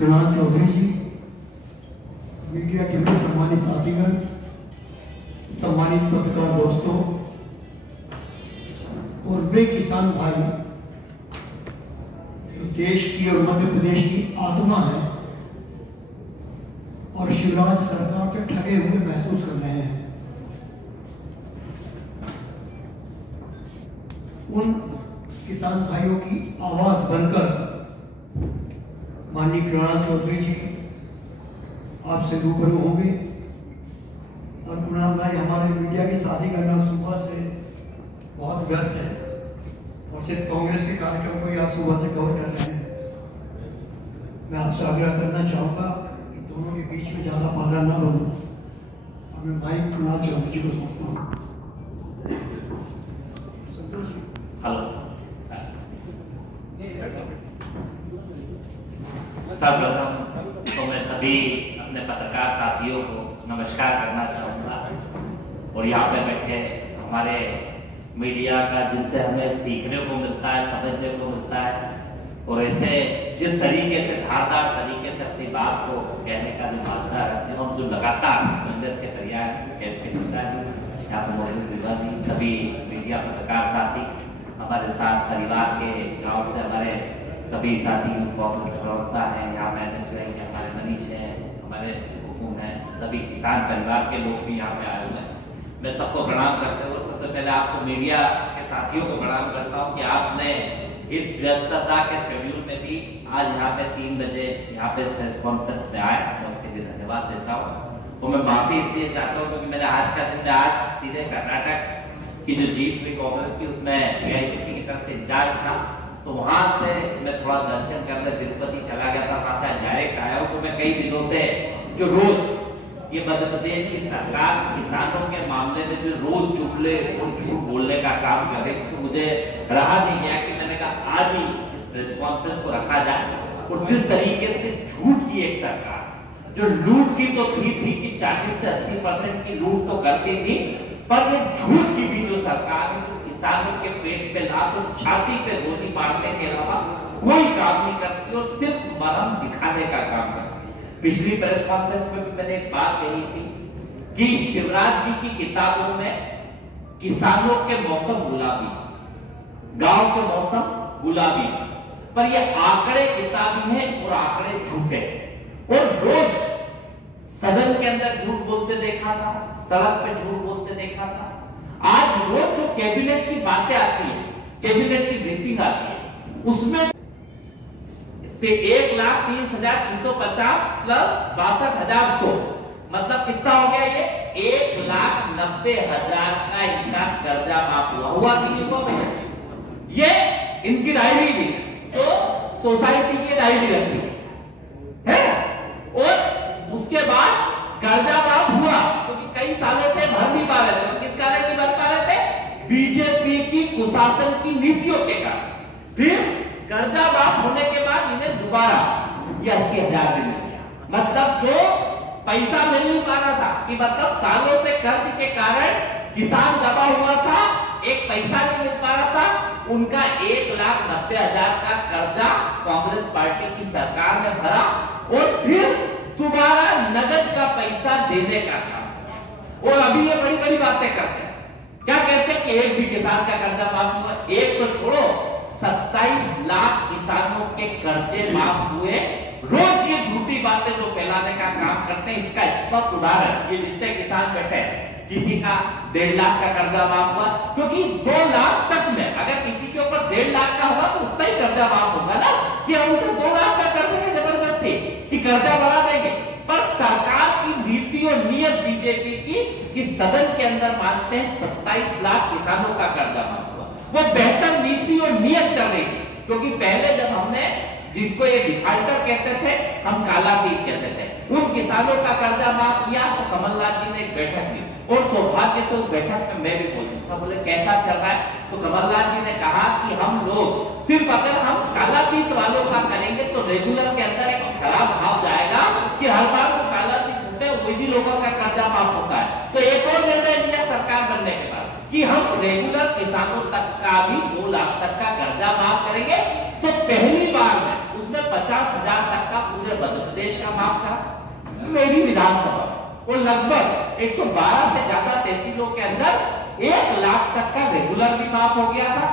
कृणाल चौधरी जी, media के भी सम्मानित साथीगण, सम्मानित पत्रकार दोस्तों और वे किसान भाई जो देश की और मध्य प्रदेश की आत्मा है और शिवराज सरकार से ठगे हुए महसूस कर रहे हैं, उन किसान भाइयों की आवाज बनकर माननीय कृणाल चौधरी जी आपसे रूबरू होंगे। और कृणाल भाई हमारे मीडिया के साथी करना सुबह से बहुत व्यस्त है और सिर्फ कांग्रेस के कार्यक्रम को ही आप सुबह से कवर कर रहे हैं। मैं आपसे आग्रह करना चाहूंगा कि दोनों के बीच में ज्यादा बाधा ना बनूं। और मैं भाई कृणाल चौधरी जी को सौंपता हूँ। संतोष जी। हेलो सर्वप्रथम तो मैं सभी अपने पत्रकार साथियों को नमस्कार करना चाहूँगा और यहाँ पे बैठे हमारे मीडिया का जिनसे हमें सीखने को मिलता है, समझने को मिलता है और ऐसे जिस तरीके से धारदार तरीके से अपनी बात को कहने का जो माध्यम रखते हैं और जो लगातार कांग्रेस के तैयार कैसे मिलता है यहाँ पर मौजूद विभागी सभी मीडिया पत्रकार साथी हमारे साथ परिवार के गाँव से हमारे सभी साथी कांग्रेस के प्रवक्ता हैं, यहाँ मैनेजर हैं, हमारे मनीष हैं, हमारे हुकुम हैं, सभी किसान परिवार के लोग भी यहाँ पे आए हुए हैं। मैं सबको प्रणाम करते हुए सबसे पहले आपको मीडिया के साथियों को प्रणाम करता हूँ कि आपने इस व्यस्तता के शेड्यूल में भी आज यहाँ पे 3 बजे यहाँ पे प्रेस कॉन्फ्रेंस में आए, मैं उसके लिए धन्यवाद देता हूँ। तो मैं माफी इसलिए चाहता हूँ क्योंकि मैंने आज का दिन आज सीधे कर्नाटक की जो जीत हुई कांग्रेस की उसमें AICC की तरफ से इंचार्ज था, तो वहां से मैं थोड़ा दर्शन करने तिरुपति चला गया था, वहां से डायरेक्ट आया हूँ। तो मैं कई दिनों से जो रोज ये मध्य प्रदेश की सरकार किसानों के मामले में जो रोज चुगले और झूठ बोलने का काम कर रही थी, तो मुझे रहा नहीं गया कि मैंने कहा आज ही प्रेस कॉन्फ्रेंस को रखा जाए। और जिस तरीके से झूठ की एक सरकार जो लूट की तो थी कि 40 से 80% की लूट तो करती थी, पर ये झूठ की भी जो सरकार है जो किसानों के पेट पे लात और छाती पे गोली मारने के अलावा कोई काम नहीं करती और सिर्फ मरहम दिखाने का काम करती है। पिछली प्रेस कॉन्फ्रेंस में भी मैंने एक बात कही थी कि शिवराज जी की किताबों में किसानों के मौसम गुलाबी, गांव के मौसम गुलाबी, पर ये आंकड़े किताबी हैं और आंकड़े झूठे। और रोज सदन के अंदर झूठ बोलते देखा था, सड़क पे झूठ बोलते देखा था। आज रोज जो कैबिनेट की बातें आती है, कैबिनेट की ब्रीफिंग आती है, उसमें 1,30,650 प्लस 62,100 मतलब कितना हो गया ये 1,90,000 का इनका कर्जा माफ हुआ कि नहीं? ये इनकी डायरी भी जो सोसाइटी की डायरी रखी है और उसके बाद कर्जा माफ हुआ क्योंकि कई सालों से भर नहीं पा रहे थे। किस कारण नहीं भर पा रहे थे? बीजेपी की कुशासन की नीतियों के कारण। फिर कर्जा माफ होने के बाद इन्हें दोबारा ये 80,000 मिल गया। मतलब जो पैसा मिल नहीं पा रहा था कि मतलब सालों से कर्ज के कारण किसान दबा हुआ था, एक पैसा नहीं मिल पा रहा था, उनका 1,90,000 का कर्जा कांग्रेस पार्टी की सरकार ने भरा और फिर दोबारा नगद का पैसा देने का काम। और अभी ये बड़ी बड़ी बातें करते हैं, क्या कहते हैं कि एक भी किसान का कर्जा माफ हुआ? एक तो छोड़ो, 27 लाख किसानों के कर्जे माफ हुए। रोज ये झूठी बातें जो फैलाने का काम करते हैं, इसका स्पष्ट उदाहरण ये जितने किसान बैठे हैं, किसी का 1.5 लाख का कर्जा माफ हुआ क्योंकि 2 लाख तक में अगर किसी के ऊपर 1.5 लाख का होगा तो उतना ही कर्जा माफ होगा ना, कि हम उसे 2 लाख का कर देंगे जबरदस्ती कि कर्जा बढ़ा देंगे। पर सरकार की नीति और नियत बीजेपी की कि सदन के अंदर मानते हैं 27 लाख किसानों का कर्जा माफ हुआ। वो बेहतर नीति और नियत चल रही थी क्योंकि पहले जब हमने जिनको ये डिफाल्टर कहते थे, हम कालातीत कहते थे, उन किसानों का कर्जा माफ किया तो कमलनाथ जी ने एक बैठक की और सौभाग्य से उस बैठक में मैं भी मौजूद था। बोले कैसा चल रहा है? तो कमलनाथ जी ने कहा कि हम लोग सिर्फ अगर हम कालातीत वालों का करेंगे तो रेगुलर के अंदर एक खराब भाव जाएगा कि हर बार वो कालातीत होते हैं वही लोगों का कर्जा माफ होता है। तो एक और निर्णय लिया सरकार बनने के बाद कि हम रेगुलर किसानों तक का भी 2 लाख तक का कर्जा माफ करेंगे। तो पहली बार में उसमें 50,000 तक का पूरे मध्य प्रदेश का माफ करा। मेरी विधानसभा वो लगभग 112 से ज्यादा तहसीलों के अंदर 1 लाख तक का रेगुलर भी माफ हो गया था।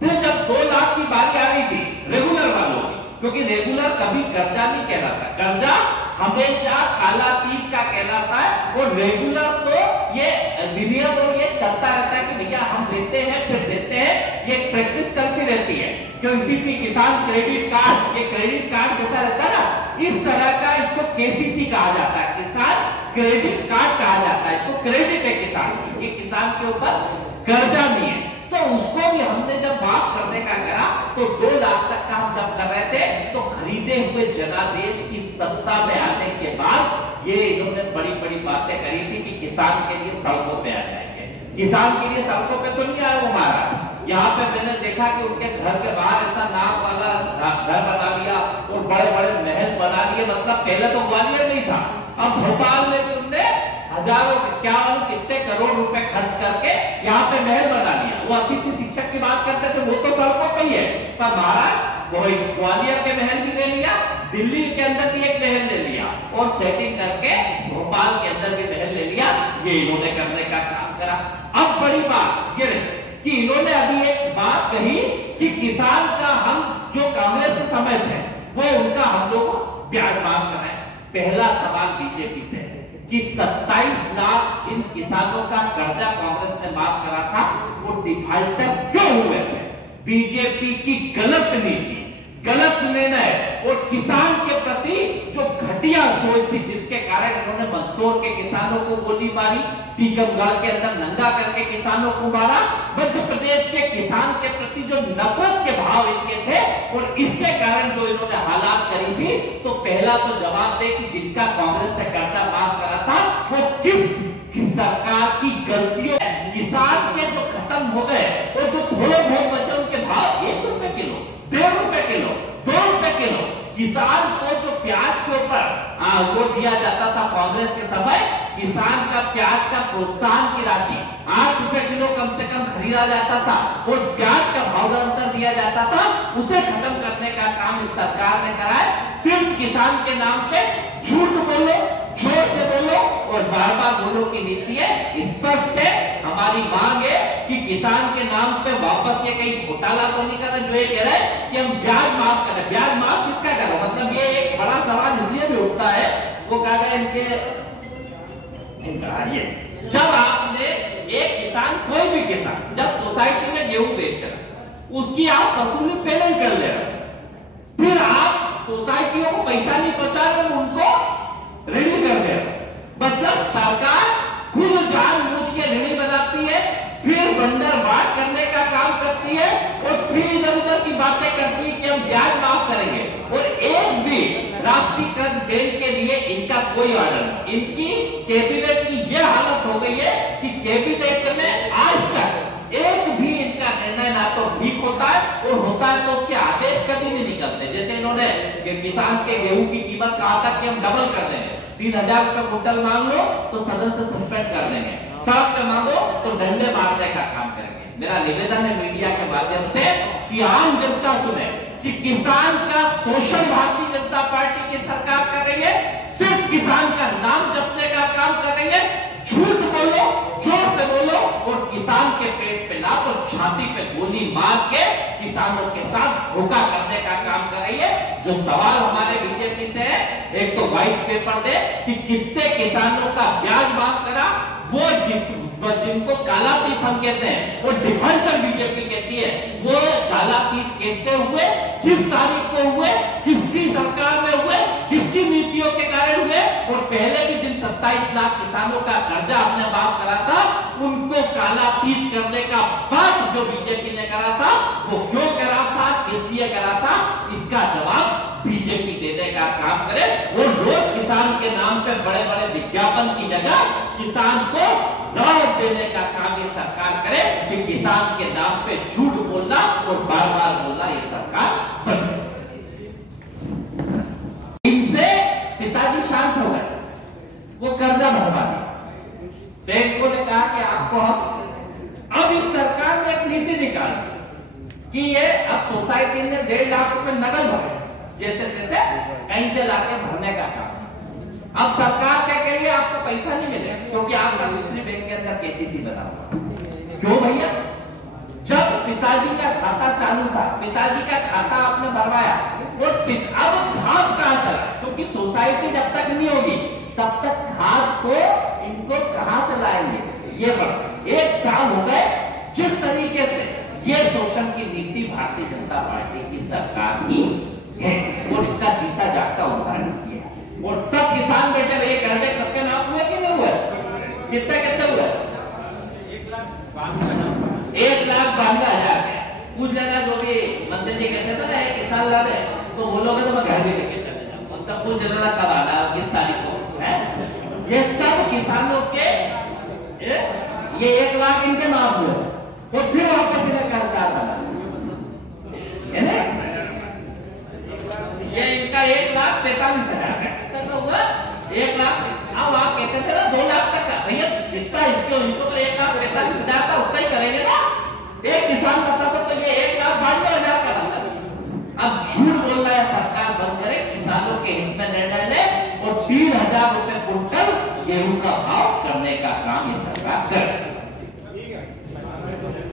फिर जब 2 लाख की बारी आ रही थी रेगुलर वालों की, क्योंकि रेगुलर कभी कर्जा नहीं कहलाता, कर्जा हमेशा कालातीत का कहलाता है। और रेगुलर तो ये विनियम और ये चलता रहता है कि भैया हम लेते हैं फिर देते हैं, ये प्रैक्टिस चलती रहती है। क्यों इसी किसान क्रेडिट कार्ड, ये क्रेडिट कार्ड जैसा रहता है ना, इस तरह का इसको केसीसी कहा जाता है, किसान क्रेडिट कार्ड कहा जाता है। इसको क्रेडिट है किसान की, ये किसान के ऊपर कर्जा नहीं है। तो उसको भी हमने जब माफ करने का करा तो 2 लाख तक का हम जब कर रहे थे, तो खरीदे हुए जनादेश की सत्ता में आने के बाद ये इन्होंने बड़ी बड़ी बातें करी थी कि किसान के लिए सड़कों पे आ जाएंगे। किसान के लिए सड़कों पे तो नहीं आया वो महाराज। यहाँ पे मैंने देखा कि उनके घर के बाहर ऐसा नाक वाला घर बना लिया और बड़े बड़े महल बना लिए। मतलब पहले तो ग्वालियर नहीं था, अब भोपाल में भी उनने हजारों क्या कितने करोड़ रुपए खर्च करके यहाँ पे महल बना लिया। वो अतिथि शिक्षक की बात करते थे, वो तो सड़कों पे ही है, पर महाराज वो ग्वालियर के महल भी ले लिया, दिल्ली के अंदर भी एक महल ले लिया और सेटिंग करके भोपाल के अंदर भी महल ले लिया। ये इन्होंने करने का काम करा। अब बड़ी बात ये कि इन्होंने अभी एक बात कही कि किसान का हम जो कांग्रेस के समय थे वो उनका हम लोग ब्याज माफ कराएं। पहला सवाल बीजेपी से है कि 27 लाख जिन किसानों का कर्जा कांग्रेस ने माफ करा था वो डिफाल्टर क्यों हुए थे? बीजेपी की गलत नीति, गलत निर्णय और किसान के प्रति जो घटिया सोच थी, जिसके कारण इन्होंने मंदसौर के किसानों को गोली मारी, टीकमगढ़ के अंदर नंगा करके किसानों को मारा। मध्य प्रदेश के किसान के प्रति जो नफरत के भाव इनके थे और इसके कारण जो इन्होंने हालात करी थी, तो पहला तो जवाब दे कि जिनका कांग्रेस ने कर्जा माफ करा था वो किस सरकार की गलतियों, किसान के जो खत्म हो गए और जो थोड़े बहुत बचे उनके भाव 1 रुपए किलो, 1.5 रुपए किलो, 2 रुपए किलो। किसान को जो प्याज के ऊपर वो दिया जाता था कांग्रेस के समय, किसान का प्याज का प्रोत्साहन की राशि 8 रुपए किलो कम से कम खरीदा जाता था और प्याज का भाव अंतर दिया जाता था, उसे खत्म करने का काम इस सरकार ने करा है। सिर्फ किसान के नाम पे झूठ बोलो, जोर से बोलो और बार बार बोलो की नीति है। स्पष्ट है, हमारी मांग है कि किसान के नाम पे वापस ये कहीं घोटाला तो नहीं करना जो ये कह रहे हैं कि हम ब्याज माफ करें। ब्याज माफ किसका करें? मतलब ये एक बड़ा सवाल इसलिए भी उठता है, वो कह रहे हैं ये जब आपने एक किसान, कोई भी किसान जब सोसाइटी में गेहूं बेच रहा, उसकी आप वसूली पहले कर ले रहे, फिर आप सोसाइटियों को पैसा नहीं पहुंचा रहे, उनको ऋणी कर दे रहे। मतलब सरकार खुद जानबूझ के ऋणी बनाती है, फिर बंदरबाट करने का काम करती है और फिर इधर उधर की बातें करती है कि हम ब्याज माफ करेंगे। और एक भी राष्ट्रीयकृत बैंक के लिए इनका कोई ऑर्डर नहीं। इनकी कैबिनेट की यह हालत हो गई है कि कैबिनेट में आज तक एक भी इनका निर्णय ना तो ठीक होता है और होता है तो उसके आदेश कभी नहीं निकलते। जैसे इन्होंने किसान के गेहूं की कीमत कहा था कि हम डबल कर देंगे, 3000 रुपए कुंटल मांग लो तो सदन से सस्पेंड कर देंगे, 100 पे मांगो तो डंडे मारने का काम करेंगे। मेरा निवेदन है मीडिया के माध्यम से कि आम जनता सुने कि किसान का शोषण भारतीय जनता पार्टी की सरकार कर रही है, सिर्फ किसान का नाम जपने का काम कर रही है। झूठ बोलो, जोर से बोलो और किसान के पेट पे लात और छाती पे गोली मार के किसानों के साथ धोखा करने का काम कर रही है। जो सवाल हमारे बीजेपी से है, एक तो व्हाइट पेपर दे कि कितने किसानों का ब्याज माफ करा, वो जिनको कालातीत हम कहते हैं वो डिफाल्टर बीजेपी कहती है, वो कालातीत कैसे हुए, किस तारीख को हुए, किसकी सरकार में हुए, किसकी नीतियों के कारण हुए। और पहले भी जिन 27 लाख किसानों का कर्जा हमने माफ करा था, उनको कालातीत करने का बात जो बीजेपी ने करा था, वो क्यों करा था, किस लिए करा था, इसका जवाब बीजेपी देने का काम करे। वो रोज किसान के नाम पे बड़े बड़े विज्ञापन की जगह किसान को राहत देने का काम ये सरकार करे कि किसान के नाम पे झूठ बोलना और बार बार बोलना ये सरकार बंद करे। इनसे पिताजी शांत हो गए, वो कर्जा भरवा दिया। बैंकों ने कहा कि आपको अब इस सरकार ने एक नीति निकाली कि ये अब सोसाइटी ने 1.5 लाख रुपए नकद भरे, जैसे तैसे कहीं से लाके भरने का काम। अब सरकार क्या कह रही है, आपको पैसा नहीं मिलेगा क्योंकि आपका दूसरी बैंक के अंदर केसीसी बना हुआ। क्यों भैया? जब पिताजी का खाता चालू था, पिताजी का खाता आपने भरवाया, वो अब खाद कहां चला? क्योंकि सोसाइटी जब तक नहीं होगी तब तक खाद को इनको कहां से लाएंगे? ये बात 1 साल हो गए जिस तरीके से ये शोषण की नीति भारतीय जनता पार्टी की सरकार की है, और इसका जीता जागता उदाहरण किया। और सब किसान बैठे रहे, कर्जे सबके नाम हुए कि नहीं हुए? कितने हुए? 1,92,000। पूछ लेना जो भी मंत्री जी कहते थे ना, एक किसान ला रहे तो बोलोगे तो मैं घर भी लेके चले जाऊंगा। उसका पूछ लेना कब आना, किस तारीख को है। ये सब किसानों के ये 1 लाख इनके नाम हुए, और फिर वापस इन्हें कर्जदार बना है ना। ये इनका 1,43,000 हुआ। 1 लाख। अब आप कहते थे ना